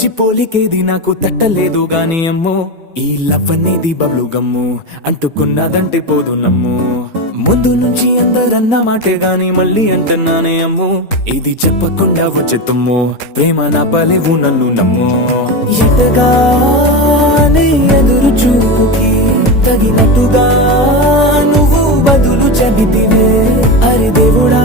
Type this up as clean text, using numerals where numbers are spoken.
మించి పోలికేది నాకు తట్టలేదు గాని అమ్మో ఈ లవ్ అనేది బబ్లు గమ్ము అంటుకున్నదంటే పోదు నమ్ము ముందు నుంచి అందరన్న మాటే గాని మళ్ళీ అంటున్నానే అమ్ము ఇది చెప్పకుండా వచ్చే తుమ్ము ప్రేమ నా పలేవు నన్ను నమ్ము ఎటగానే ఎదురు చూకి తగినట్టుగా నువ్వు బదులు చెబితివే అరే దేవుడా